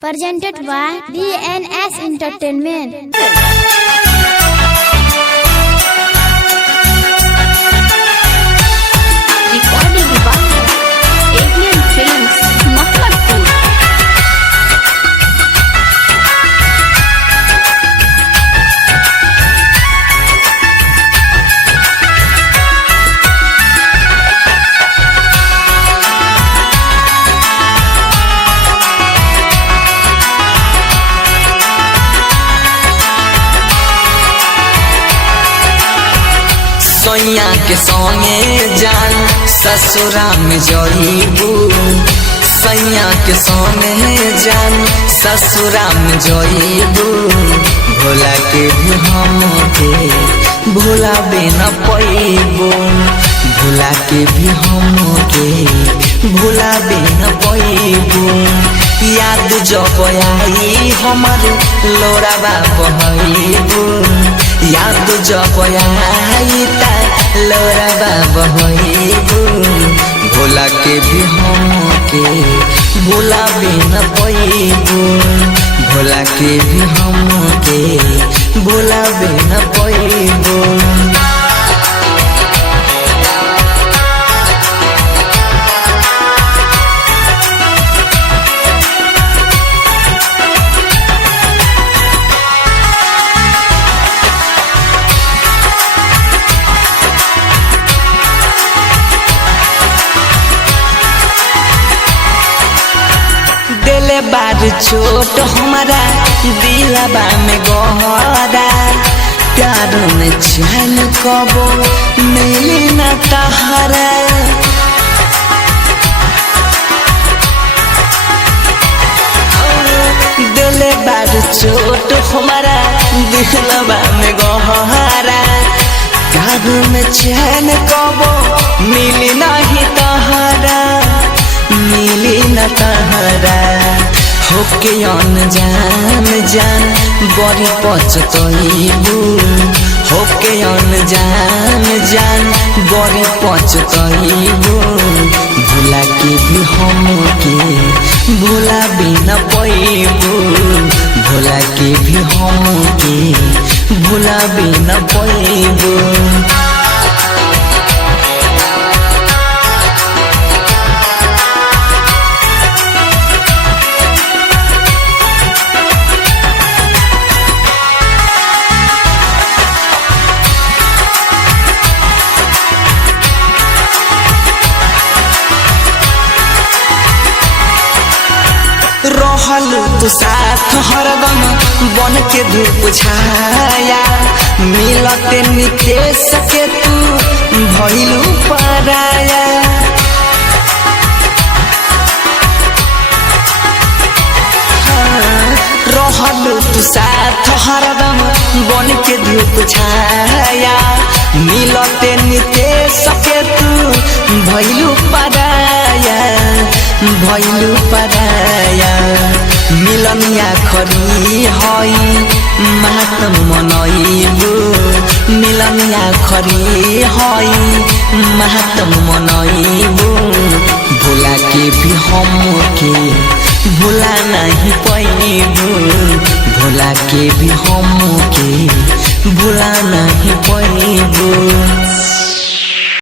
Presented by DNS Entertainment. Recording by Alien Films, Mohammadpur. सैया के संगे जान ससुरा में जइबू, सैया के संगे जान ससुरा में जइबू। भोला के भी हमके भुलाबे न पैबू, भोला के भी हमके भुलाबे न पैबू। याद जब आई हमर लोराबा बहबू, याद जब आई ता लोराबा बहबू। भोला के भी हमके भुलाबे न पैबू, भोला के भी हमके भुलाबे न पैबू। दिले बार छोट हमारा दिलबा में गहरा, प्यार में चैन कबो मिली न तहरा। दिले बार छोट हमारा दिलबा में गहरा, प्यार में चैन कबो मिली नहीं तहरा, मिली न तहरा। होके अनजान जान बड़ी पछतइबू, होके अनजान जान बड़ी पछतइबू। भोला के भी हमके भुलाबे न पैबू, भोला के भी हमके भुलाबे न पैबू। रहल तू साथ हरदम बन के धूप छाया, मिलते निकेश के तू भइलू पराया। रहल तू साथ हरदम बन के धूप छाया, मिलते निकेश के तू भइलू पराया, भइलू पराया। मिलनिया खरी हई मातम मनइबू, मिलनिया खरी हई मातम मनइबू। भोला के भी हमके भोला नहीं पैबू, भोला के भी हमके भोला नहीं पैबू।